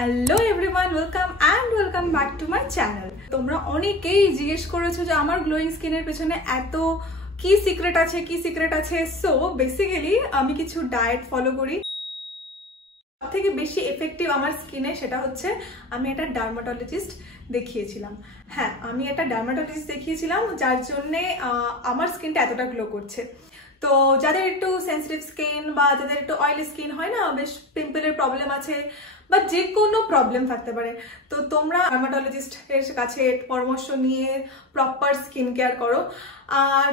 Hello everyone, welcome back to my channel. তোমরা অনেকেই জিজ্ঞেস করেছো যে আমার গ্লোয়িং স্কিনের পেছনে এত কি সিক্রেট আছে। সো বেসিক্যালি আমি কিছু ডায়েট ফলো করি। সবথেকে বেশি এফেক্টিভ আমার স্কিনে সেটা হচ্ছে আমি একটা ডার্মাটোলজিস্ট দেখিয়েছিলাম। হ্যাঁ, আমি একটা ডার্মাটোলজিস্ট দেখিয়েছিলাম যার জন্যে আমার স্কিনটা এতটা গ্লো করছে। তো যাদের একটু সেন্সিটিভ স্কিন বা যাদের একটু অয়েলি স্কিন হয় না, বেশ পিম্পলের প্রবলেম আছে বা যে কোনো প্রবলেম থাকতে পারে, তো তোমরা ডার্মাটোলজিস্টের কাছে পরামর্শ নিয়ে প্রপার স্কিন কেয়ার করো। আর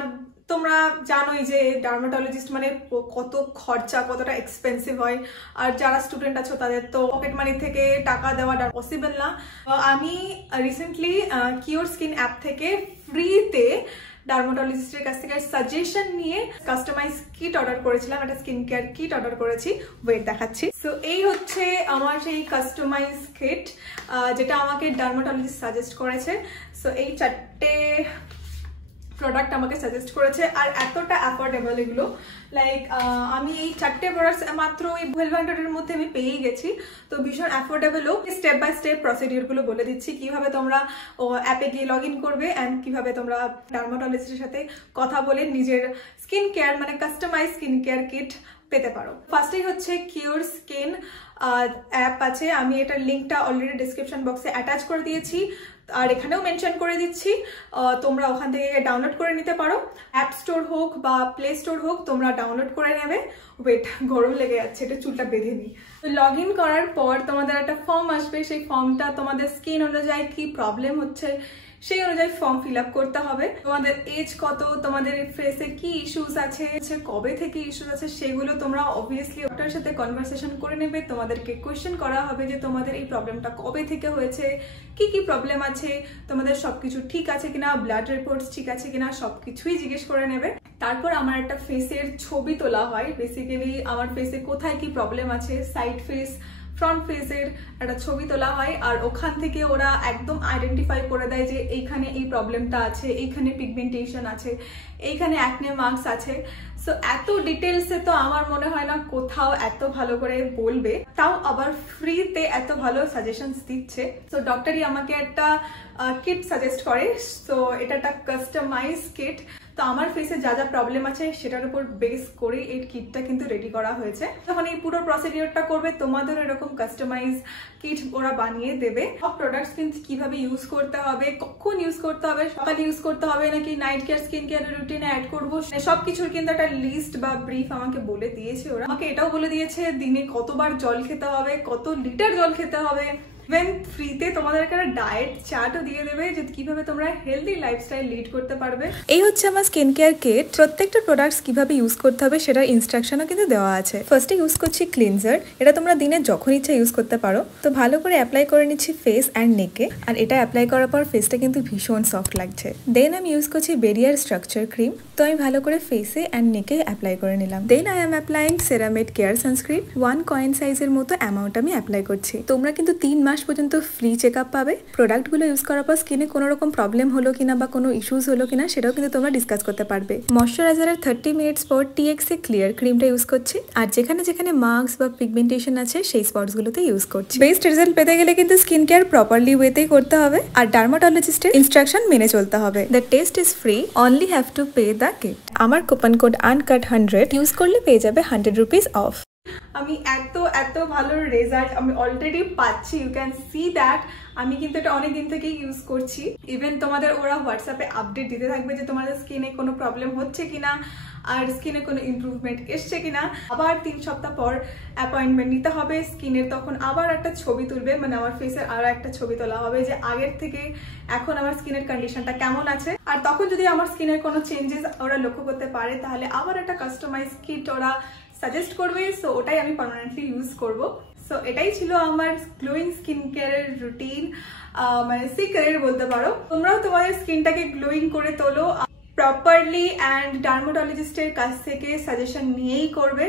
তোমরা জানোই যে ডার্মাটোলজিস্ট মানে কত খরচা, কতটা এক্সপেন্সিভ হয়। আর যারা স্টুডেন্ট আছো তাদের তো পকেট মানি থেকে টাকা দেওয়াটা পসিবল না। আমি রিসেন্টলি কিওর স্কিন অ্যাপ থেকে ফ্রিতে ডার্মাটোলজিস্টের কাছ থেকে সাজেশন নিয়ে কাস্টমাইজ কিট অর্ডার করেছিলাম, একটা স্কিন কেয়ার কিট অর্ডার করেছি। ওয়েট দেখাচ্ছি। সো এই হচ্ছে আমার সেই কাস্টমাইজ কিট যেটা আমাকে ডার্মাটোলজিস্ট সাজেস্ট করেছে। সো এই 4টে প্রোডাক্ট আমাকে সাজেস্ট করেছে আর এতটা অ্যাফোর্ডেবল এগুলো। লাইক আমি এই 4টে প্রোডাক্টস মাত্র এই 1200-এর মধ্যে আমি পেয়ে গেছি। তো ভীষণ অ্যাফোর্ডেবলও। স্টেপ বাই স্টেপ প্রসিডিওরগুলো বলে দিচ্ছি, কিভাবে তোমরা অ্যাপে গিয়ে লগ ইন করবে অ্যান্ড কিভাবে তোমরা ডার্মাটোলজিস্টের সাথে কথা বলে নিজের স্কিন কেয়ার মানে কাস্টমাইজ স্কিন কেয়ার কিট পেতে পারো। ফার্স্টেই হচ্ছে কিওর স্কিন অ্যাপ আছে, আমি এটার লিঙ্কটা অলরেডি ডিসক্রিপশন বক্সে অ্যাটাচ করে দিয়েছি আর এখানেও মেনশন করে দিচ্ছি। তোমরা ওখান থেকে ডাউনলোড করে নিতে পারো। অ্যাপ স্টোর হোক বা প্লে স্টোর হোক, তোমরা ডাউনলোড করে নেবে। ওয়েট, গরম লেগে যাচ্ছে, এটা চুলটা বেঁধে নিই। লগ ইন করার পর তোমাদের একটা ফর্ম আসবে, সেই ফর্মটা তোমাদের স্কিন অনুযায়ী কি প্রবলেম হচ্ছে সেই অনুযায়ী ফর্ম ফিল আপ করতে হবে। তোমাদের এজ কত, তোমাদের ফেসে কি ইস্যুস আছে, কবে থেকে ইস্যুস আছে, সেগুলো তোমরা অবভিয়াসলি ডক্টরের সাথে কনভারসেশন করে নেবে। তোমাদেরকে কোয়েশ্চেন করা হবে যে তোমাদের এই প্রবলেমটা কবে থেকে হয়েছে, কি কি প্রবলেম আছে, তোমাদের সবকিছু ঠিক আছে কিনা, ব্লাড রিপোর্টস ঠিক আছে কিনা, সবকিছুই জিজ্ঞেস করে নেবে। তারপর আমার একটা ফেসের ছবি তোলা হয়। বেসিক্যালি আমার ফেসে কোথায় কি প্রবলেম আছে, সাইড ফেস, ফ্রন্ট ফেসের একটা ছবি তোলা হয় আর ওখান থেকে ওরা একদম আইডেন্টিফাই করে দেয় যে এইখানে এই প্রবলেমটা আছে, এইখানে পিগমেন্টেশন আছে, এইখানে অ্যাকনে মার্কস আছে। সো এত ডিটেলসে তো আমার মনে হয় না কোথাও এত ভালো করে বলবে, তাও আবার ফ্রিতে এত ভালো সাজেশনস দিচ্ছে। সো ডক্টরই আমাকে একটা কিট সাজেস্ট করে। সো এটা একটা কাস্টমাইজ কিট। তো আমার ফেসে যা যা প্রবলেম আছে সেটার উপর বেস করে এই কিটটা কিন্তু রেডি করা হয়েছে। যখন এই পুরো প্রসিডিওরটা করবে তোমাদের এরকম কাস্টমাইজ কিট ওরা বানিয়ে দেবে। সব প্রোডাক্টস কিন্তু কিভাবে ইউজ করতে হবে, কখন ইউজ করতে হবে, সকালে ইউজ করতে হবে নাকি নাইট কেয়ার স্কিন কেয়ার রুটিনে অ্যাড করবো, সবকিছুর কিন্তু একটা লিস্ট বা ব্রিফ আমাকে বলে দিয়েছে ওরা। আমাকে এটাও বলে দিয়েছে দিনে কতবার জল খেতে হবে, কত লিটার জল খেতে হবে। ইভেন ফ্রিতে তোমাদেরকে একটা ডায়েট চার্টও দিয়ে দেবে যে কিভাবে তোমরা হেলদি লাইফস্টাইল লিড করতে পারবে। এই হচ্ছে আমার স্কিন কেয়ার কিট। প্রত্যেকটা প্রোডাক্টস কিভাবে ইউজ করতে হবে সেটার ইনস্ট্রাকশনও কিন্তু দেওয়া আছে। ফার্স্টে ইউজ করছি ক্লিনজার। এটা তোমরা দিনে যখন ইচ্ছা ইউজ করতে পারো। তো ভালো করে অ্যাপ্লাই করে নিচ্ছি ফেস অ্যান্ড নেকে। আর এটা অ্যাপ্লাই করার পর ফেসটা কিন্তু ভীষণ সফট লাগছে। দেন আমি ইউজ করছি বেরিয়ার স্ট্রাকচার ক্রিম। তো আমি ভালো করে ফেসে অ্যান্ড নেকে অ্যাপ্লাই করে নিলাম। Then I am applying ceramide care sunscreen. 1 coin সাইজের মতো অ্যামাউন্ট আমি অ্যাপ্লাই করছি। তোমরা কিন্তু 3 মাস পর্যন্ত ফ্রি চেক আপ পাবে। প্রোডাক্টগুলো ইউজ করার পর স্কিনে কোনো রকম প্রবলেম হলো কিনা বা কোনো ইস্যুস হলো কিনা সেটাও কিন্তু তোমরা ডিসকাস করতে পারবে। ময়শ্চারাইজারের 30 মিনিটস পর TXA ক্লিয়ার ক্রিমটা ইউজ করছি। আর যেখানে যেখানে মার্কস বা পিগমেন্টেশন আছে সেই স্পটসগুলোতে ইউজ করছি। বেস্ট রেজাল্ট পেতে গেলে কিন্তু স্কিন কেয়ার প্রপারলি ওয়েতেই করতে হবে আর ডার্মাটোলজিস্টের ইনস্ট্রাকশন মেনে চলতে হবে। The test is free, only have to pay the kit. আমার কুপন কোড UNCUT100 ইউজ করলে পেয়ে যাবে 100 রুপিস অফ। আমি এত ভালো রেজাল্ট আমি অলরেডি পাচ্ছি। ইউ ক্যান সি দ্যাট আমি কিন্তু এটা অনেক দিন থেকেই ইউজ করছি। ইভেন তোমাদের ওরা হোয়াটসঅ্যাপে আপডেট দিতে থাকবে যে তোমাদের স্কিনে কোনো প্রবলেম হচ্ছে কিনা আর স্কিনে কোনো ইমপ্রুভমেন্ট এসছে কিনা। আবার 3 সপ্তাহ পর অ্যাপয়েন্টমেন্ট নিতে হবে স্কিনের, তখন আবার একটা ছবি তুলবে, মানে আমার ফেসের আরো একটা ছবি তোলা হবে যে আগের থেকে এখন আমার স্কিনের কন্ডিশনটা কেমন আছে। আর তখন যদি আমার স্কিনের কোনো চেঞ্জেস ওরা লক্ষ্য করতে পারে তাহলে আবার একটা কাস্টমাইজ কিট ওরা সাজেস্ট করবে। সো ওটাই আমি পার্মানেন্টলি ইউজ করব। সো এটাই ছিল আমার গ্লোয়িং স্কিন কেয়ারের রুটিন, মানে সিক্রেট বলতে পারো। তোমরাও তোমাদের স্কিনটাকে গ্লোয়িং করে তোলো প্রপারলি অ্যান্ড ডার্মাটোলজিস্টের কাছ থেকে সাজেশন নিয়েই করবে।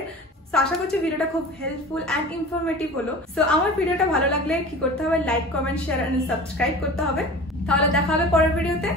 সো আশা করছি ভিডিওটা খুব হেল্পফুল অ্যান্ড ইনফরমেটিভ হলো। সো আমার ভিডিওটা ভালো লাগলে কি করতে হবে, like, comment, share and subscribe করতে হবে। তাহলে দেখা হবে পরের ভিডিওতে।